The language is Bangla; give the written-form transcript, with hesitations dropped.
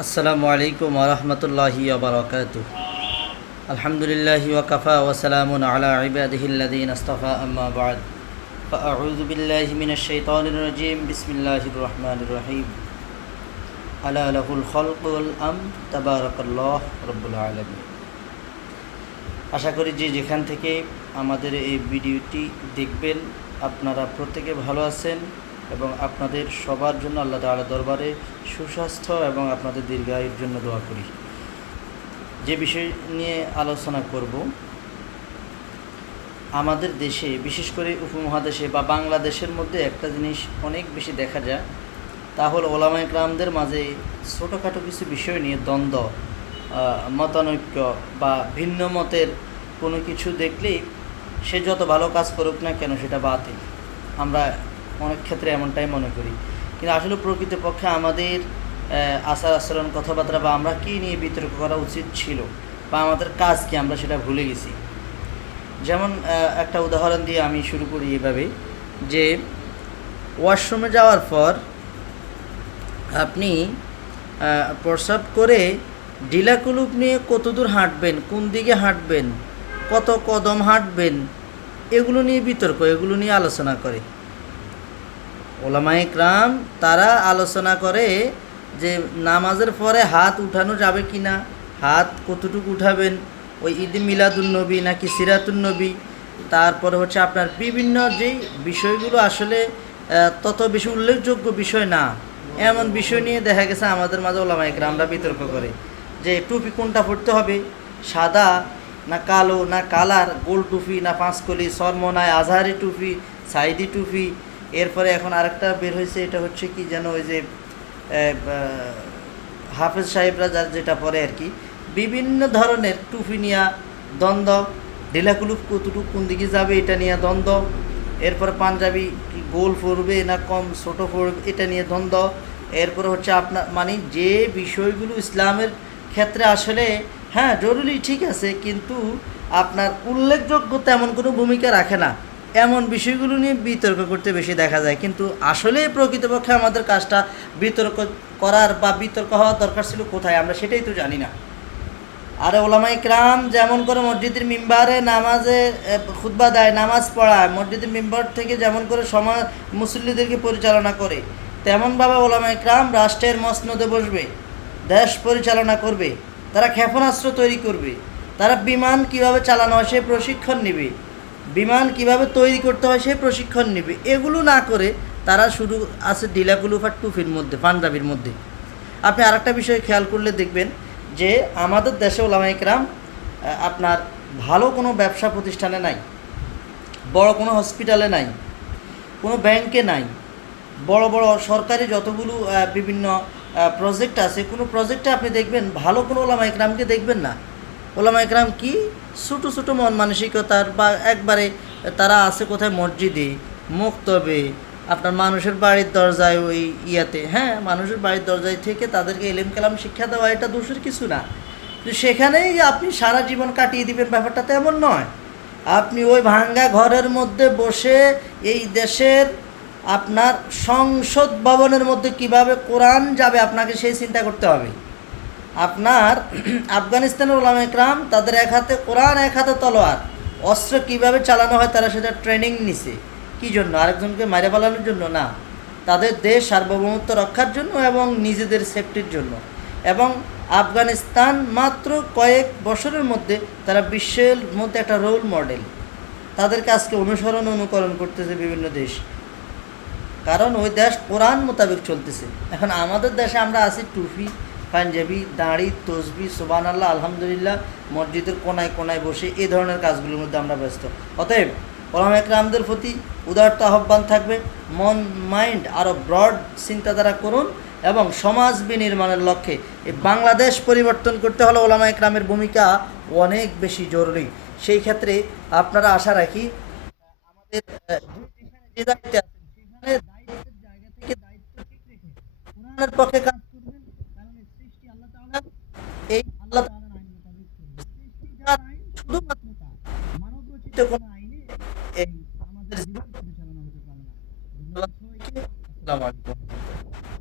আসসালামু আলাইকুম ওয়া রাহমাতুল্লাহি ওয়া বারাকাতুহু। আলহামদুলিল্লাহি ওয়া কাফা ওয়া সালামুন আলা ইবাদিহিল্লাযীনা ইসতাফা আম্মা বা'দ। ফাআউযু বিল্লাহি মিনাশ শাইতানির রাজীম। বিসমিল্লাহির রহমানির রহিম। আলা লাহুল খালকু ওয়াল আমর তাবারাকাল্লাহু রাব্বুল আলামিন। আশা করি যে যেখান থেকে আমাদের এই ভিডিওটি দেখবেন আপনারা প্রত্যেকে ভালো আছেন এবং আপনাদের সবার জন্য আল্লাহ তাআলার দরবারে সুস্বাস্থ্য এবং আপনাদের দীর্ঘায়ুর জন্য দোয়া করি। যে বিষয় নিয়ে আলোচনা করব, আমাদের দেশে বিশেষ করে উপমহাদেশে বা বাংলাদেশের মধ্যে একটা জিনিস অনেক বেশি দেখা যায়, তা হলো ওলামায়ে কেরামদের মাঝে ছোটোখাটো কিছু বিষয় নিয়ে দ্বন্দ্ব, মতানৈক্য বা ভিন্ন মতের কোনো কিছু দেখলেই সে যত ভালো কাজ করুক না কেন সেটা বাতিল। আমরা অনেক ক্ষেত্রে এমনটাই মনে করি, কিন্তু আসলে প্রকৃতপক্ষে আমাদের আচার আচরণ কথাবার্তা বা আমরা কী নিয়ে বিতর্ক করা উচিত ছিল বা আমাদের কাজ কি আমরা সেটা ভুলে গেছি। যেমন একটা উদাহরণ দিয়ে আমি শুরু করি এভাবে, যে ওয়াশরুমে যাওয়ার পর আপনি প্রস্রাব করে ঢিলাকুলুপ নিয়ে কত দূর হাঁটবেন, কোন দিকে হাঁটবেন, কত কদম হাঁটবেন, এগুলো নিয়ে বিতর্ক, এগুলো নিয়ে আলোচনা করে ওলামায়ে কেরাম। তারা আলোচনা করে যে নামাজের পরে হাত উঠানো যাবে কি না, হাত কতটুকু উঠাবেন, ওই ঈদ মিলাদুন্নবী নাকি সিরাতুন্নবী, তারপরে হচ্ছে আপনার বিভিন্ন যেই বিষয়গুলো আসলে তত বেশি উল্লেখযোগ্য বিষয় না, এমন বিষয় নিয়ে দেখা গেছে আমাদের মাঝে ওলামায়ে কেরামরা বিতর্ক করে যে টুপি কোনটা পরতে হবে, সাদা না কালো না কালার, গোল টুপি না পাঁচকলি, সরমনায় আজহারি টুপি, সাইদি টুপি। এরপরে এখন আরেকটা বের হয়েছে, এটা হচ্ছে কি যেন ওই যে হাফেজ সাহেবরা যার যেটা পরে আর কি, বিভিন্ন ধরনের টুপি নিয়ে দ্বন্দ্ব, ঢিলাকুলুপ কতটুকু কোন দিকে যাবে এটা নিয়ে দ্বন্দ্ব, এরপরে পাঞ্জাবি কি গোল পরবে না কম ছোট পরবে এটা নিয়ে দ্বন্দ্ব। এরপরে হচ্ছে আপনার মানে যে বিষয়গুলো ইসলামের ক্ষেত্রে আসলে হ্যাঁ জরুরি ঠিক আছে, কিন্তু আপনার উল্লেখযোগ্য তেমন কোনো ভূমিকা রাখে না, এমন বিষয়গুলো নিয়ে বিতর্ক করতে বেশি দেখা যায়। কিন্তু আসলে প্রকৃতপক্ষে আমাদের কাজটা বিতর্ক করার বা বিতর্ক হওয়ার দরকার ছিল কোথায়, আমরা সেটাই তো জানি না। আর ওলামায়ে কেরাম যেমন করে মসজিদের মিম্বারে নামাজে খুতবা দেয়, নামাজ পড়ায়, মসজিদের মিম্বার থেকে যেমন করে সমাজ মুসল্লিদেরকে পরিচালনা করে, তেমনভাবে ওলামায়ে কেরাম রাষ্ট্রের মসনদে বসবে, দেশ পরিচালনা করবে, তারা ক্ষেপণাস্ত্র তৈরি করবে, তারা বিমান কিভাবে চালানো হয় সে প্রশিক্ষণ নেবে, বিমান কিভাবে তৈরি করতে হয় সে প্রশিক্ষণ নেবে। এগুলো না করে তারা শুধু আছে ঢিলাকুলুপ আর টুফির মধ্যে, পাঞ্জাবির মধ্যে। আপনি আরেকটা বিষয় খেয়াল করলে দেখবেন যে আমাদের দেশে ওলামায়ে কেরাম আপনার ভালো কোনো ব্যবসা প্রতিষ্ঠানে নাই, বড় কোনো হসপিটালে নাই, কোনো ব্যাংকে নাই, বড় বড় সরকারি যতগুলো বিভিন্ন প্রজেক্ট আছে, কোনো প্রজেক্টে আপনি দেখবেন ভালো কোনো ওলামায়ে কেরামকে দেখবেন না। ওলামায়ে কেরাম কি ছোটো ছোটো মন মানসিকতার বা একবারে তারা আছে কোথায় মসজিদে, মক্তবে, আপনার মানুষের বাড়ির দরজায়, ওই ইয়াতে, হ্যাঁ মানুষের বাড়ির দরজায় থেকে তাদেরকে এলেম কালাম শিক্ষা দেওয়া, এটা দোষের কিছু না, কিন্তু সেখানেই আপনি সারা জীবন কাটিয়ে দিবেন ব্যাপারটা তো এমন নয়। আপনি ওই ভাঙ্গা ঘরের মধ্যে বসে এই দেশের আপনার সংসদ ভবনের মধ্যে কিভাবে কোরআন যাবে আপনাকে সেই চিন্তা করতে হবে। আপনার আফগানিস্তানের ওলামায়ে কেরাম তাদের এক হাতে কোরআন এক হাতে তলোয়ার, অস্ত্র কিভাবে চালানো হয় তারা সেটা ট্রেনিং নিছে। কী জন্য? আরেকজনকে মারে পালানোর জন্য না, তাদের দেশ সার্বভৌমত্ব রক্ষার জন্য এবং নিজেদের সেফটির জন্য। এবং আফগানিস্তান মাত্র কয়েক বছরের মধ্যে তারা বিশ্বের মধ্যে একটা রোল মডেল, তাদেরকে আজকে অনুসরণ অনুকরণ করতেছে বিভিন্ন দেশ, কারণ ওই দেশ কোরআন মোতাবেক চলতেছে। এখন আমাদের দেশে আমরা আছি টুপি, পাঞ্জাবি, দাড়ি, তসবি, সুবহানাল্লাহ, আলহামদুলিল্লাহ, মসজিদের কোনায় কোনায় বসে এই ধরনের কাজগুলোর মধ্যে আমরা ব্যস্ত। অতএব ওলামায়ে কেরামদের প্রতি উদারত আহ্বান থাকবে, মন মাইন্ড আরও ব্রড চিন্তাধারা করুন এবং সমাজ বিনির্মাণের লক্ষ্যে এই বাংলাদেশ পরিবর্তন করতে হলে ওলামায়ে কেরামের ভূমিকা অনেক বেশি জরুরি। সেই ক্ষেত্রে আপনারা আশা রাখি আমাদের যে দায়িত্বে আছেন সেখানে দায়িত্বের জায়গা থেকে দায়িত্ব ঠিক রেখে কোরআনের পক্ষে কাজ